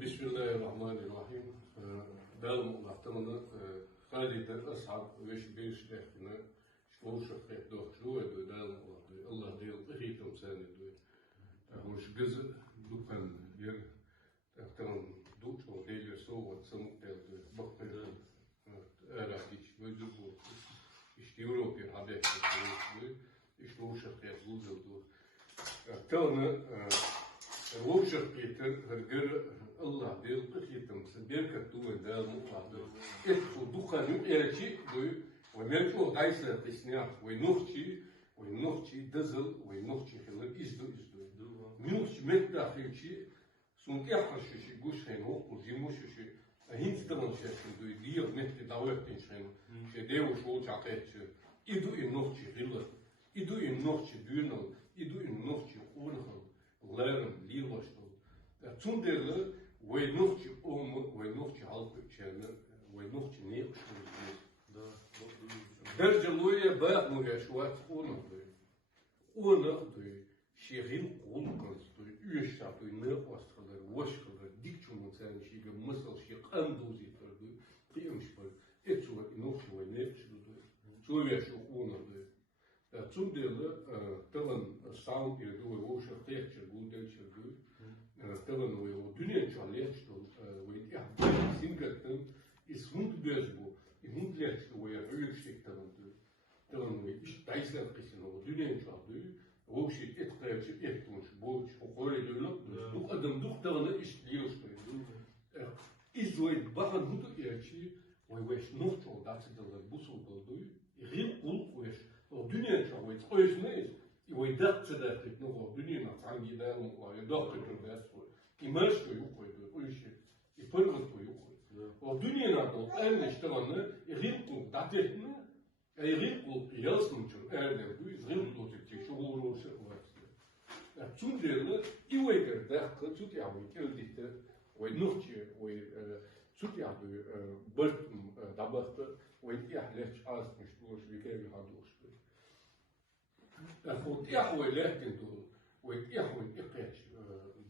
Bismillahirrahmanirrahim. Dal muhtamını haliden ashab ve şibir şehrine şkol şefet doğru ve dal muhtamı Allah diyor hitam seni diyor. Hoş göz dukan yer tamam dut o geliyor soğuk samuk diyor. Bak böyle era hiç böyle bu işte Avrupa haber diyor. İşte o şefet buldu. Tamam Roger Peter herger Allah diyor hitam berkat duvar dal muhtamı. Bu dukanın elçi diyor. ومالكو عايزة تسنيع ونوختي دزل ونوختي خلال إزدو منوختي متى خيلتي سون إحرش شيء جوش خينو وزيموش شيء هين تدمن شيء دو دير متى دعوة تنشين شيء ديو شو تعطيت إدو النوختي غلط إدو النوختي دينال إدو النوختي أونخل لارم ليلوشتو تندرل ونوختي ونوختي عالق شيء ونوختي نيقشتو Дерджалуя бахнуя шуат онахтуй. Онахтуй шехин колканстуй, üyeştatuy ne astkalar, vaşkalar, dikçunun sen şiga mısal şiga anduzitlarduy. Kıymış var. Etçuva inokşuva nefçiluduy. Çoğuya şu onahtuy. Tundeli tavan sound irduy, oşa tekçir, guldelçirduy. Tavan o dünya çalleçtul, ya singatın ismund bezbu. İngiliz veya öyküştekten tavanı işte daysel kısmı o dünyanın çaldığı o şey etkileyişi etkilemiş bu o öyle diyorlar bu adam doktoruna işliyor işte İzleyip bakın bu da gerçi o veş nokta datçılar bu sorduğu rim kul veş o dünyanın çaldığı öysünüz o datçılar tek o dünyanın hangi dağın var ya doktorun dersi imaj yok koydu o işi İpırgıt yok o dünyanın en iştavanı rimkul datetini rimkul yazmışım erde bu rimkul tekçi şu uğraşı var. Çünkü İvayker dağıtı tut yavru keldikte ve nokçi ve tut yavru bırtım dabahtı ve ihleç azmış duruş ve kevi haduş. Fot yahve lehtin dur ve yahve iqeç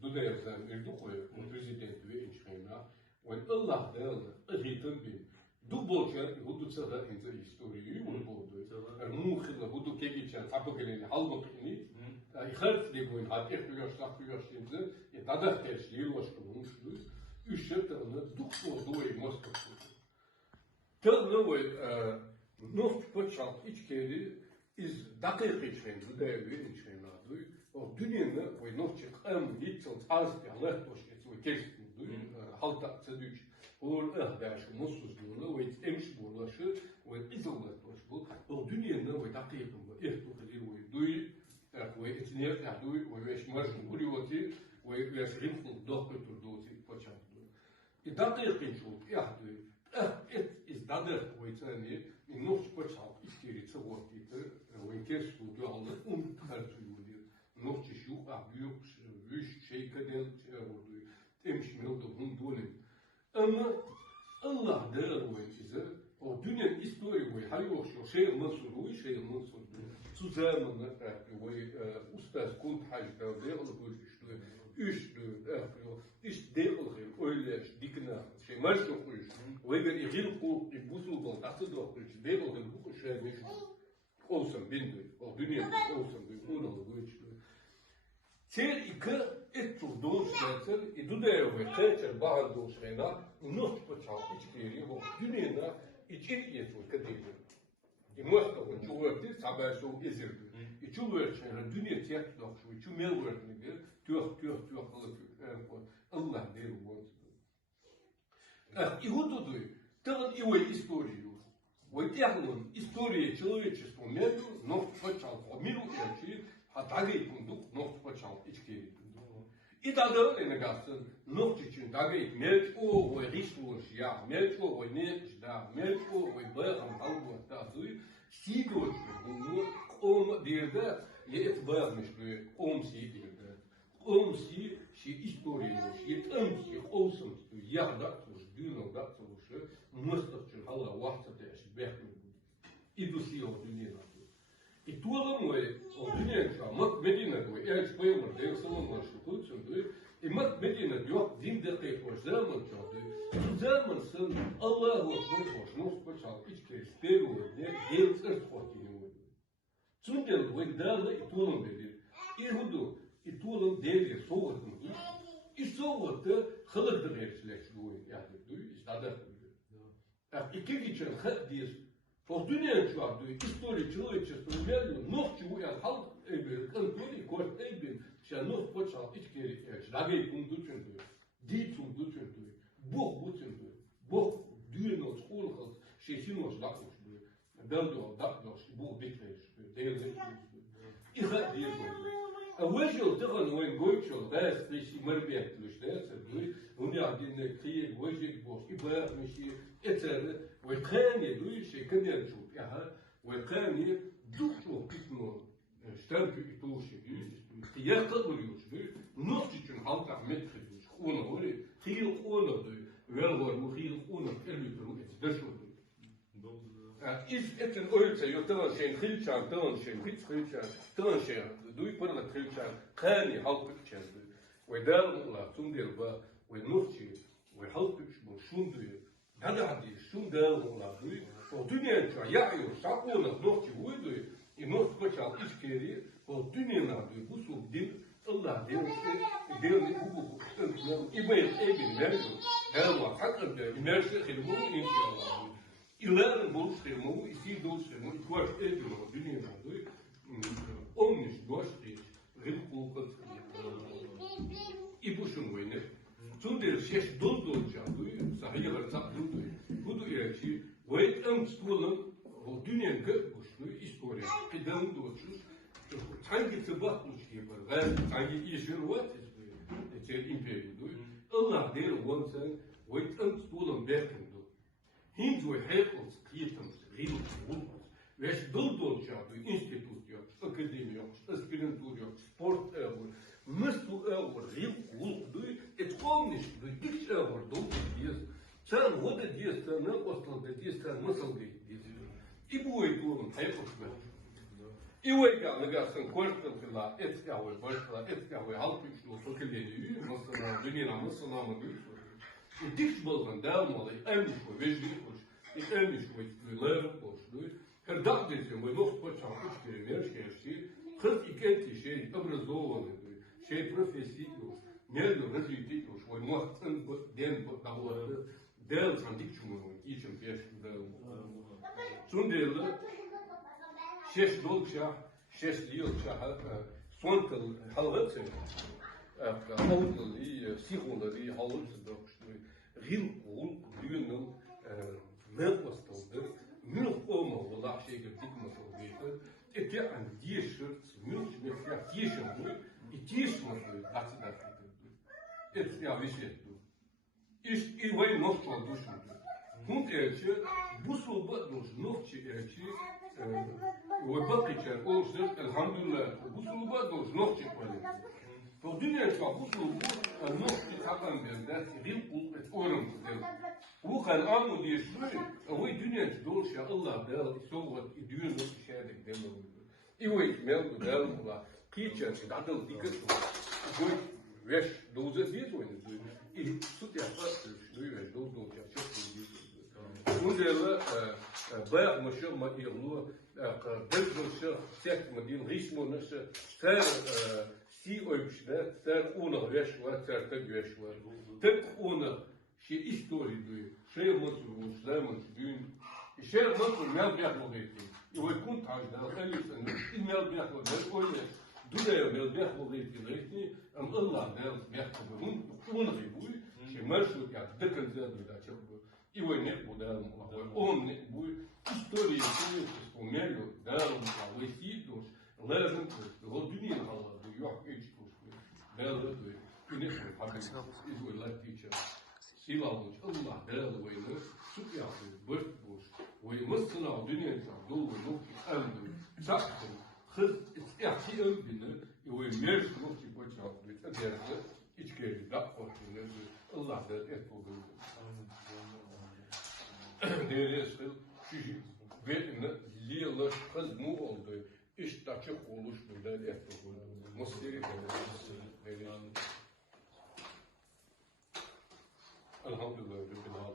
dudayazan irduqoy prezident ve inşayna والله ده أهيتم بين دو بولشة هدو تصدق إنت إستوريي والبودو المخ اللي هدو كيجي كان تعبوا كليني حلمك إني يخرج ليقول هاد إخوياش تخوياش إنت يتعرف كيش يلوش كلهم شلوس يشوف ترى دكتور دوي مستقبل ترى نوع نفط بتشات إيش كذي إز دقيقة شين بدأ بين شين نادوي والدنيا ونفط أم يتصل تعرف الله توش يسوي كيش halta tedük ol ahdaş mutsuzluğunu ve emş bulaşı ve izolat bu o dünyanın ve dakikın bu ehtuhli ve duy ve etniyet duy ve eşmarjın buriyoti ve yaşrifun doktor dozi paçatlı dakikin şu yahdu et izdadır ve tani innoş paçat istiri tsavotite ve kesu dualı kartuyuli noçi şu büyük büyük şey kadar oldu تمشي من ضمن دولن أما الله دار ويكذا والدنيا الإسلامية ويحيوش شيء منصور هو شيء منصور سوزان من وأستاذ كنت حاجة داخل كل إيش داخل غير أولاش ديكنا شيء ماشي خويش ويقدر يغير قول يبوسوا بال أصل داخل داخل غير بوخ شيء مش أوسم بيندو والدنيا أوسم بيقول الله ويش Ter iki etçu doğuşlardır, idudaya ve terçer bağır doğuşlarına, not paçal içkiri bu dünyada için yetul kadir. İmuhta bu çuvaktir, sabah şu ezirdi. İçuvakçıların dünya tiyatı doğuşu, içu melvertlidir, tüh Allah der bu. İhududu, tağın ivay istoriyu. Ve tağın istoriya человечества medu, not paçal, o miru elçi, Hatagay kunduk nokt paçal içkiri. İdadı enegasın nokt için dagay melço ve rişvoş ya melço ve neçda melço ve bağım halbu tazuy sigoç bunu om dirde yet bağmışlı om si dirde om si istoriyo yet amsi olsun yarda tuş dünada tuş mustaqçı hala vahta teş bekmi idusi o dünyada И туалам мой, дünyanın mak Medine diyor, elç koyulur diyor, savunma şu tutsun diyor. Mak Medine diyor, din dakika var, boş, nos koçal, içki, steroid, gel sırtotini. Çünkü bu iddialı itulun dedi. İhudu, itulun devri soğutmuş. İsoğut'u hılıktır hepsileştiği yani. İşte adı. İki geçen hık diye. O dünya şu an diyor, история человечества реально, но чего я halk контроль kost eben, şey no koçal içki, şlage kunduçun diyor. Diyçun duçun diyor. Bok buçun diyor. Bok düğün olsun, olsun, şeysin olsun, lakmış diyor. Ben diyor, dakmış, bu bekleyiş diyor. Değerli diyor. İha diyor. Вышел, тихо, но он гойчил, да, если мы ребят, что это, у меня один клиент, выжил, бог, и бэрмищи, это, выкани, дующий, конечно, ага, выкани, духу, письмо, штампы и туши, я каблюш, носичен, халка, метридуш, он говорит, хил, он, велвар, мухил, он, элютру, это дешево. Eten ölçe yok tamam şey hılçan tamam şey hiç hılçan tamam şey duy parla hılçan kani halk için ve darla tundel ba ve nurçi ve halk bu şundu hadi şun darla duy o dünya çağ yağıyor sakona nurçi uydu i nurç koçal içkeri o dünya duy bu su din Allah diyor bu İbn Ebin nerede darla hakikaten inerse hilmu inşallah İlerlerin buluşturmuğu, isi buluşturmuğu, kuaş edilmiyor, dünyada duy, omniş doşti, rilkulkat, ibuşun veyne, tundel şeş dolca duy, sahiyar zap duy, bu duyarçı, veyt emstulun, o dünyanın köpüş duy, istoriya, kıdam doçuz, hangi tıbak duş yapar, hangi işin var, eter imperi duy, Allah der onsen, veyt emstulun berkin duy. Hinzu hekels, krietens, rilus, vulkus. Wees dolçadı, institut yok, akademi yok, aspirantur yok, sport eğer, müstu eğer, ril, vulk duy, et komniş duy, dik eğer, dolçadı diyez. Sen voda diyez, sen ne osladı diyez, sen nasıl diyez. İ bu eğitim, hekels ver. İ o eğitim, koştulkla, et eğer, başla, et eğer, halk güçlü, sokileni, mesela, dünyana, mesela, güçlü. Dicht bolgan daarmaal ik eindelijk voor wees niet was ik eindelijk voor de leren was dus her dag dit je maar nog wat zou ik kunnen meer schrijven goed ik ken die şey образованный şey профессий nerede rezillik was voor macht en den dat deel van dik çoğunluğu için peşinde zonder şeş dolça şeş yılça sontel halvet halveli sigonları halvet Ril kul düğünün mevkastıldır. Mülk olmalı la şey gibi dikmasıl ete an dişirt mülk mefya dişim bu dişmasıl datı et ya vişet bu iş ivay nokta düşün Hund elçi bu sulba doş nokçi elçi ve bakıçlar olsun elhamdülillah bu sulba doş nokçi koyuyor Pour dünya çapı bu sulbu nokçi takan derler ril kul et oranı Bu kan amu diye şöyle, o dünya dolça Allah der, soğuk düğün bir şeyde demiyor. İvo ikmel der bula, kiçer adıl dikkat. Bu veş doza diye oynuyor. İ tut ya pas, şöyle veş dolça çok iyi. Bu derler bayağı meşhur madiylu, delçe sek madiyl rismo nasıl ser si ölçüde ser ona veş var, ser tek veş var. Tek ona şey истории duyu, şey mutlu, Süleyman düğün, şey mutlu mel biyaklı geçti. İvay kun tajda, elisen, mel biyaklı geçti, öyle. Dünya mel biyaklı geçti, ama Allah mel biyaklı geçti. Onu buy, şey merşut ya, dekan zedü da çabuk. İvay ne bu da, on ne bu, истории şey вспомнили, да, высидуш, лежим, o dünya Allah duyu, yok hiç kuş, da duyu. Güneş haberi, İzmir teacher. Silavuç Allah değerli veyne süt yapıyor, boş boş. Ve mesela dünya çağ dolu yok ki elbir. Çaktım, kız ihti öldüğünü ve merş yok ki bu çağ bir derse içkeri dak korkuyor. Allah da et olduğunu. Değerli şişi ve liyalar kız mu oldu. İş taçık oluştu da et olduğunu. Mısır'ı Elhamdülillah.